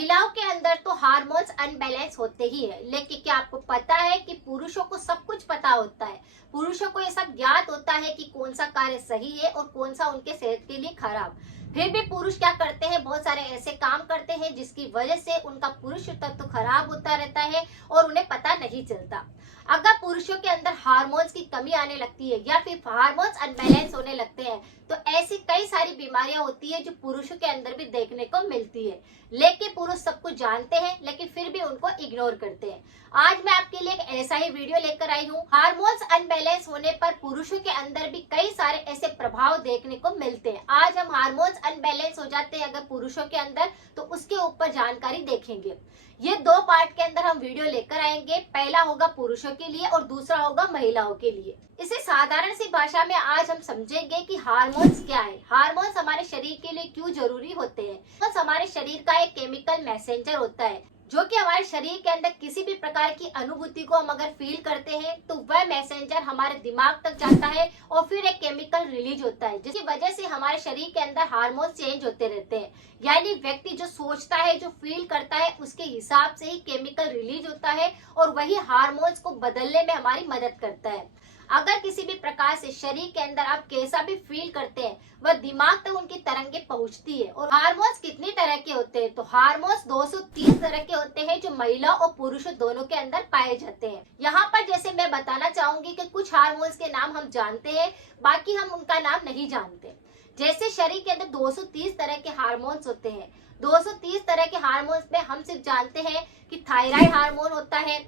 महिलाओं के अंदर तो हार्मोन्स अनबैलेंस होते ही है, लेकिन क्या आपको पता है कि पुरुषों को सब कुछ पता होता है। पुरुषों को ये सब ज्ञात होता है कि कौन सा कार्य सही है और कौन सा उनके सेहत के लिए खराब। फिर भी पुरुष क्या करते हैं, बहुत सारे ऐसे काम करते हैं जिसकी वजह से उनका पुरुष तत्व खराब होता रहता है और उन्हें पता नहीं चलता। अगर पुरुषों के अंदर हार्मोन्स की कमी आने लगती है या फिर हार्मोन्स अनबैलेंस होने लगते हैं, तो ऐसी कई सारी बीमारियां होती है जो पुरुषों के अंदर भी देखने को मिलती है। लेकिन पुरुष सब कुछ जानते हैं, लेकिन फिर भी उनको इग्नोर करते हैं। आज मैं आपके लिए एक ऐसा ही वीडियो लेकर आई हूँ। हार्मोन्स अनबैलेंस होने पर पुरुषों के अंदर भी कई सारे ऐसे प्रभाव देखने को मिलते हैं। आज हम हार्मोन्स अनबैलेंस हो जाते हैं अगर पुरुषों के अंदर, तो उसके ऊपर जानकारी देखेंगे। ये दो पार्ट के अंदर हम वीडियो लेकर आएंगे। पहला होगा पुरुषों के लिए और दूसरा होगा महिलाओं के लिए। इसे साधारण सी भाषा में आज हम समझेंगे कि हार्मोन्स क्या है, हार्मोन्स हमारे शरीर के लिए क्यों जरूरी होते हैं। हार्मोन्स हमारे शरीर का एक केमिकल मैसेंजर होता है जो कि हमारे शरीर के अंदर किसी भी प्रकार की अनुभूति को हम अगर फील करते हैं तो वह मैसेंजर हमारे दिमाग तक जाता है और फिर एक केमिकल रिलीज होता है, जिसकी वजह से हमारे शरीर के अंदर हार्मोन चेंज होते रहते हैं। यानी व्यक्ति जो सोचता है, जो फील करता है, उसके हिसाब से ही केमिकल रिलीज होता है और वही हार्मोन्स को बदलने में हमारी मदद करता है। अगर किसी भी प्रकार से शरीर के अंदर आप कैसा भी फील करते हैं, वह दिमाग तक उनकी तरंगे पहुंचती है। और हार्मोन्स कितनी तरह के होते हैं, तो हार्मोन्स 230 तरह के होते हैं जो महिला और पुरुष दोनों के अंदर पाए जाते हैं। यहाँ पर जैसे मैं बताना चाहूंगी कि कुछ हार्मोन्स के नाम हम जानते हैं, बाकी हम उनका नाम नहीं जानते। जैसे शरीर के अंदर 230 तरह के हार्मोन्स होते हैं। 230 तरह के हार्मोन्स में हम सिर्फ जानते हैं कि थायराइड हार्मोन होता है,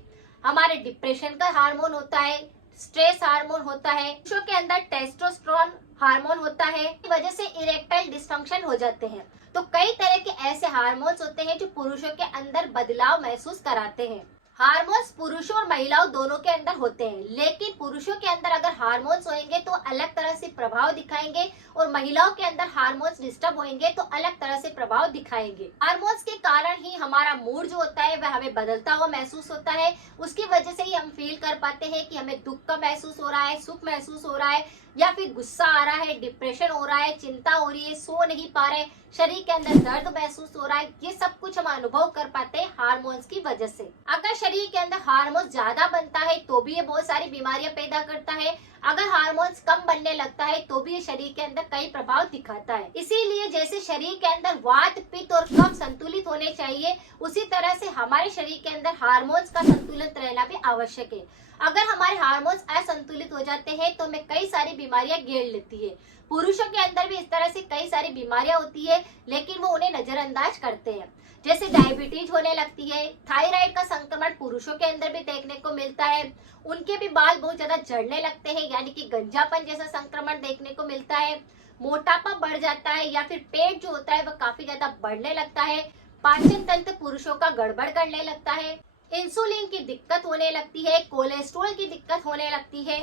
हमारे डिप्रेशन का हार्मोन होता है, स्ट्रेस हार्मोन होता है, पुरुषों के अंदर टेस्टोस्टेरोन हार्मोन होता है, इस वजह से इरेक्टाइल डिस्फंक्शन हो जाते हैं। तो कई तरह के ऐसे हार्मोन्स होते हैं जो पुरुषों के अंदर बदलाव महसूस कराते हैं। हार्मोन्स पुरुषों और महिलाओं दोनों के अंदर होते हैं, लेकिन पुरुषों के अंदर अगर हार्मोन्स होंगे तो अलग तरह से प्रभाव दिखाएंगे और महिलाओं के अंदर हार्मोन्स डिस्टर्ब होंगे तो अलग तरह से प्रभाव दिखाएंगे। हार्मोन्स के कारण ही हमारा मूड जो होता है वह हमें बदलता हुआ महसूस होता है। उसकी वजह से ही हम फील कर पाते हैं कि हमें दुख का महसूस हो रहा है, सुख महसूस हो रहा है, या फिर गुस्सा आ रहा है, डिप्रेशन हो रहा है, चिंता हो रही है, सो नहीं पा रहे, शरीर के अंदर दर्द महसूस हो रहा है। ये सब कुछ हम अनुभव कर पाते हैं हार्मोन्स की वजह से। अगर शरीर के अंदर हार्मोन ज्यादा बनता है तो भी ये बहुत सारी बीमारियां पैदा करता है। अगर हार्मोन्स कम बनने लगता है तो भी ये शरीर के अंदर कई प्रभाव दिखाता है। इसीलिए जैसे शरीर के अंदर वात, पित्त और कफ संतुलित होने चाहिए, उसी तरह से हमारे शरीर के अंदर हार्मोन्स का संतुलित रहना भी आवश्यक है। अगर हमारे हार्मोन्स असंतुलित हो जाते हैं तो हमें कई सारी बीमारियां घेर लेती है। पुरुषों के अंदर भी इस तरह से कई सारी बीमारियां होती है, लेकिन वो उन्हें नजरअंदाज करते हैं। जैसे डायबिटीज होने लगती है, थायराइड का संक्रमण पुरुषों के अंदर भी देखने को मिलता है, उनके भी बाल बहुत ज्यादा झड़ने लगते हैं, यानी कि गंजापन जैसा संक्रमण देखने को मिलता है। मोटापा बढ़ जाता है या फिर पेट जो होता है वह काफी ज्यादा बढ़ने लगता है। पाचन तंत्र पुरुषों का गड़बड़ करने लगता है, इंसुलिन की दिक्कत होने लगती है, कोलेस्ट्रॉल की दिक्कत होने लगती है,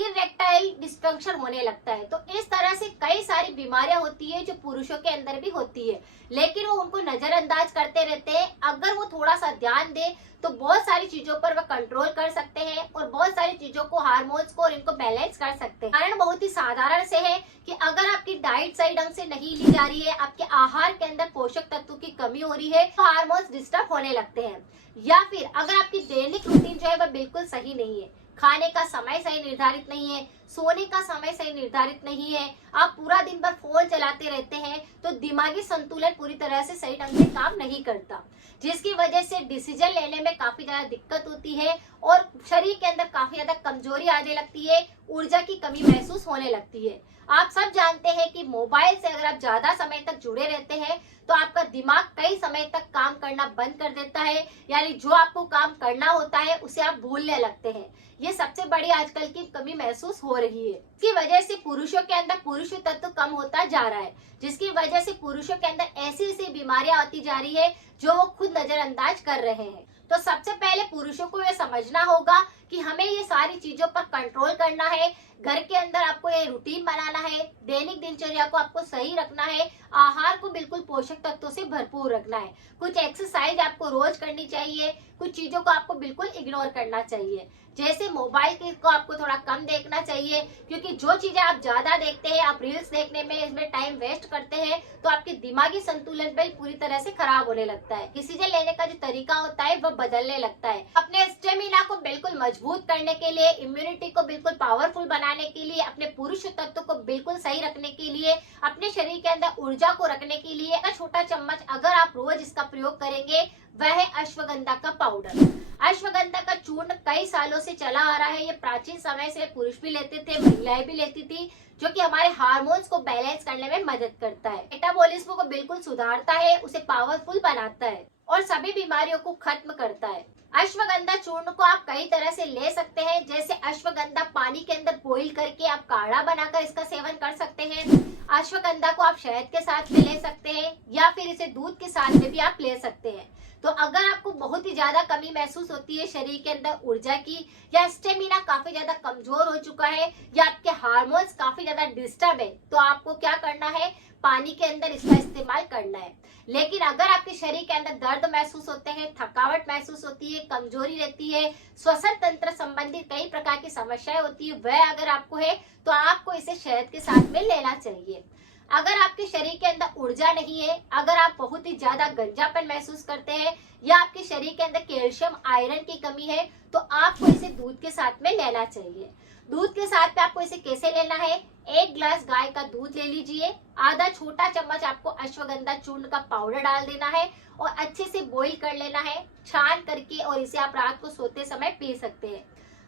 इरेक्टाइल डिस्फंक्शन होने लगता है। तो इस तरह से कई सारी बीमारियां होती है जो पुरुषों के अंदर भी होती है, लेकिन वो उनको नजरअंदाज करते रहते हैं। अगर वो थोड़ा सा ध्यान दे तो बहुत सारी चीजों पर वह कंट्रोल कर सकते हैं और बहुत सारी चीजों को, हार्मोन्स को और इनको बैलेंस कर सकते हैं। कारण बहुत ही साधारण से है कि अगर आपकी डाइट सही ढंग से नहीं ली जा रही है, आपके आहार के अंदर पोषक तत्वों की कमी हो रही है, तो हार्मोन्स डिस्टर्ब होने लगते हैं। या फिर अगर आपकी दैनिक रूटीन जो है वह बिल्कुल सही नहीं है, खाने का समय सही निर्धारित नहीं है, सोने का समय सही निर्धारित नहीं है, आप पूरा दिन भर फोन चलाते रहते हैं, तो दिमागी संतुलन पूरी तरह से सही ढंग से काम नहीं करता, जिसकी वजह से डिसीजन लेने में काफी ज्यादा दिक्कत होती है और शरीर के अंदर काफी ज्यादा कमजोरी आने लगती है, ऊर्जा की कमी महसूस होने लगती है। आप सब जानते हैं कि मोबाइल से अगर आप ज्यादा समय तक जुड़े रहते हैं तो आपका दिमाग कई समय तक काम करना बंद कर देता है, यानी जो आपको काम करना होता है उसे आप भूलने लगते हैं। ये सबसे बड़ी आजकल की कमी महसूस हो रही है। इसकी वजह से पुरुषों के अंदर पुरुष तत्व कम होता जा रहा है, जिसकी वजह से पुरुषों के अंदर ऐसी ऐसी बीमारियां आती जा रही है जो वो खुद नजरअंदाज कर रहे हैं। तो सबसे पहले पुरुषों को ये समझना होगा कि हमें ये सारी चीजों पर कंट्रोल करना है, घर के अंदर आपको ये रूटीन बनाना है, दैनिक दिनचर्या को आपको सही रखना है, आहार को बिल्कुल पोषक तत्वों से भरपूर रखना है, कुछ एक्सरसाइज आपको रोज करनी चाहिए, कुछ चीजों को आपको बिल्कुल इग्नोर करना चाहिए। जैसे मोबाइल को आपको थोड़ा कम देखना चाहिए, क्योंकि जो चीजें आप ज्यादा देखते हैं, आप रील्स देखने में इसमें टाइम वेस्ट करते हैं, तो आपके दिमागी संतुलन भी पूरी तरह से खराब होने लगता है। डिसीजन लेने का जो तरीका होता है वह बदलने लगता है। अपने स्टेमिना को बिल्कुल मजबूत करने के लिए, इम्यूनिटी को बिल्कुल पावरफुल बनाने के लिए, अपने पुरुष तत्व को बिल्कुल सही रखने के लिए, अपने शरीर के अंदर ऊर्जा को रखने के लिए एक छोटा चम्मच अगर आप रोज इसका प्रयोग करेंगे, वह है अश्वगंधा का पाउडर। अश्वगंधा का चूर्ण कई सालों से चला आ रहा है। ये प्राचीन समय से पुरुष भी लेते थे, महिलाएं भी लेती थी, जो कि हमारे हार्मोन्स को बैलेंस करने में मदद करता है, मेटाबॉलिज्म को बिल्कुल सुधारता है, उसे पावरफुल बनाता है और सभी बीमारियों को खत्म करता है। अश्वगंधा चूर्ण को आप कई तरह से ले सकते हैं, जैसे अश्वगंधा पानी के अंदर बॉईल करके आप काढ़ा बनाकर इसका सेवन कर सकते हैं। अश्वगंधा को आप शहद के साथ में ले सकते हैं, या फिर इसे दूध के साथ में भी आप ले सकते हैं। तो अगर आपको बहुत ही ज्यादा कमी महसूस होती है शरीर के अंदर ऊर्जा की, या स्टेमिना काफी ज्यादा कमजोर हो चुका है, या आपके हार्मोन्स काफी ज्यादा डिस्टर्ब है, तो आपको क्या करना है, पानी के अंदर इसका इस्तेमाल करना है। लेकिन अगर आपके शरीर के अंदर दर्द महसूस होते हैं, थकावट महसूस होती है, कमजोरी रहती है, श्वसन तंत्र संबंधित कई प्रकार की समस्याएं होती है, वह अगर आपको है तो आपको इसे शहद के साथ में लेना चाहिए। अगर आपके शरीर के अंदर ऊर्जा नहीं है, अगर आप बहुत ही ज्यादा गंजापन महसूस करते हैं, या आपके शरीर के अंदर कैल्शियम आयरन की कमी है, तो आपको इसे दूध के साथ में लेना चाहिए। दूध के साथ में आपको इसे कैसे लेना है, 1 गिलास गाय का दूध ले लीजिए, आधा छोटा चम्मच आपको अश्वगंधा चूर्ण का पाउडर डाल देना है और अच्छे से बॉईल कर लेना है, छान करके, और इसे आप रात को सोते समय पी सकते हैं।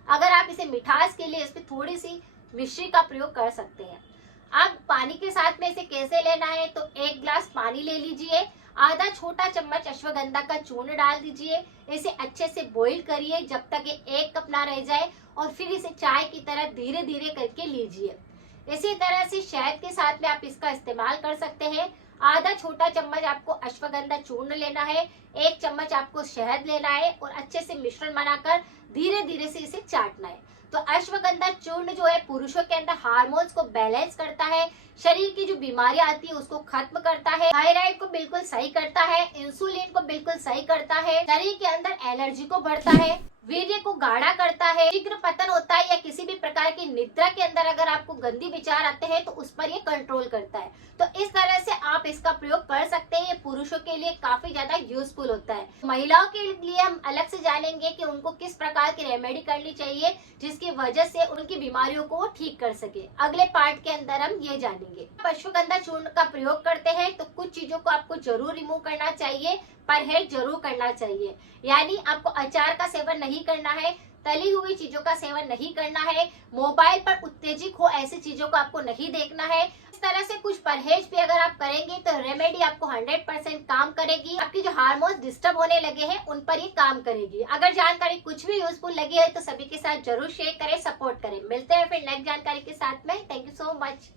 अगर आप इसे मिठास के लिए इसमें थोड़ी सी मिश्री का प्रयोग कर सकते हैं। अब पानी के साथ में इसे कैसे लेना है, तो 1 गिलास पानी ले लीजिए, आधा छोटा चम्मच अश्वगंधा का चूर्ण डाल दीजिए, इसे अच्छे से बॉईल करिए जब तक ये 1 कप ना रह जाए, और फिर इसे चाय की तरह धीरे धीरे करके लीजिए। इसी तरह से शहद के साथ में आप इसका इस्तेमाल कर सकते हैं। आधा छोटा चम्मच आपको अश्वगंधा चूर्ण लेना है, 1 चम्मच आपको शहद लेना है, और अच्छे से मिश्रण बनाकर धीरे धीरे से इसे चाटना है। तो अश्वगंधा चूर्ण जो है पुरुषों के अंदर हार्मोन्स को बैलेंस करता है, शरीर की जो बीमारियां आती है उसको खत्म करता है, थायराइड को बिल्कुल सही करता है, इंसुलिन को बिल्कुल सही करता है, शरीर के अंदर एनर्जी को भरता है, वीर्य को गाढ़ा करता है, शीघ्र पतन होता है, या किसी भी प्रकार की निद्रा के अंदर अगर आपको गंदी विचार आते हैं तो उस पर ये कंट्रोल करता है। तो इस तरह से आप इसका प्रयोग कर सकते हैं। ये पुरुषों के लिए काफी ज्यादा यूजफुल होता है। महिलाओं के लिए हम अलग से जानेंगे कि उनको किस प्रकार की रेमेडी करनी चाहिए जिसकी वजह से उनकी बीमारियों को वो ठीक कर सके। अगले पार्ट के अंदर हम ये जानेंगे। अश्वगंधा चूर्ण का प्रयोग करते हैं तो कुछ चीजों को आपको जरूर रिमूव करना चाहिए, परहेज जरूर करना चाहिए। यानी आपको अचार का सेवन नहीं करना है, तली हुई चीजों का सेवन नहीं करना है, मोबाइल पर उत्तेजित हो ऐसी चीजों को आपको नहीं देखना है। इस तरह से कुछ परहेज भी अगर आप करेंगे तो रेमेडी आपको 100% काम करेगी। आपकी जो हार्मोन्स डिस्टर्ब होने लगे हैं उन पर ये काम करेगी। अगर जानकारी कुछ भी यूजफुल लगी है तो सभी के साथ जरूर शेयर करें, सपोर्ट करें। मिलते हैं फिर नेक्स्ट जानकारी के साथ में। Thank you so much.